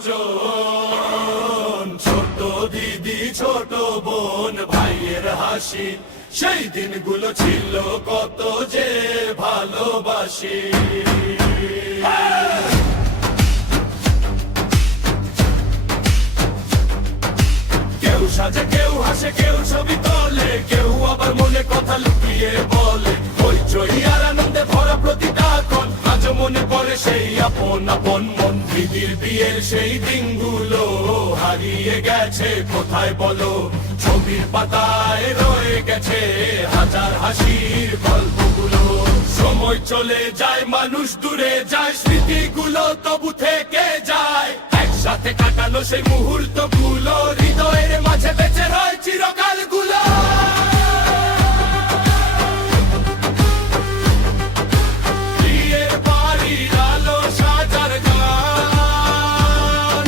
আপনজন। ছোট দিদি ছোট বোন ভাইয়ের হাসি, সেই দিনগুলো ছিল কত যে ভালোবাসি। কেউ সাজে কেউ হাসে কেউ ছবি তোলে, কেউ আবার মনে কথা লুকিয়ে বলে। হইচই আর আনন্দে ভরা প্রতিটা ক্ষণ, আজ মনে পড়ে সেই আপন আপন মন। দিদির বিয়ের সেই দিনগুলো হারিয়ে গেছে কোথায় বলো, ছবির পাতায় রয়ে গেছে হাজার হাসির গল্পগুলো। সময় চলে যায় মানুষ দূরে যায়, স্মৃতিগুলো তবু থেকে যায়। একসাথে কাটানো সেই মুহূর্তগুলো হৃদয়ের মাঝে বেঁচে রয় চিরকালগুলো। বিয়ের বাড়ির আলো সাজার গান,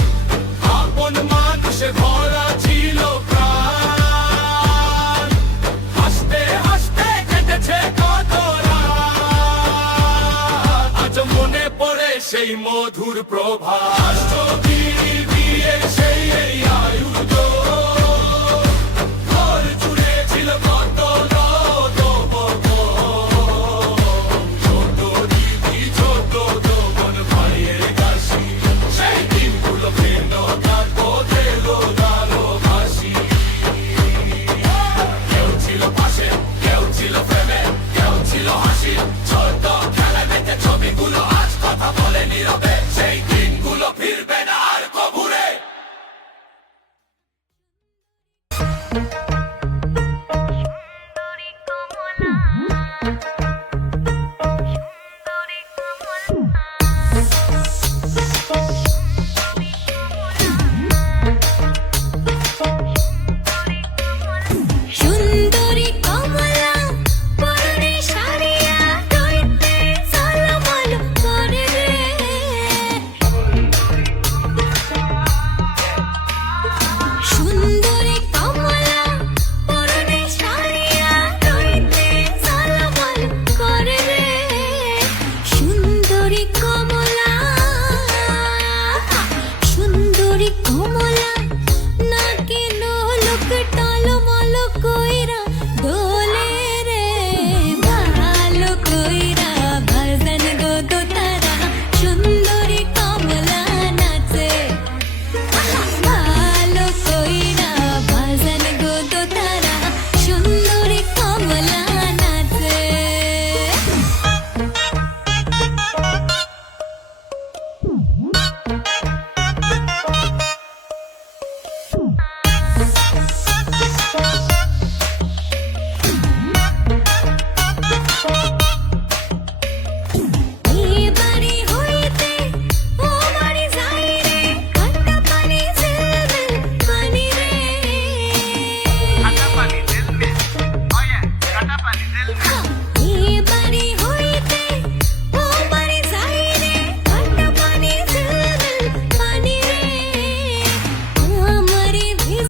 আপন মানুষে ভরা ছিল প্রাণ। হাসতে হাসতে কেটেছে কত রাত, আজ মনে পড়ে সেই মধুর প্রভাত।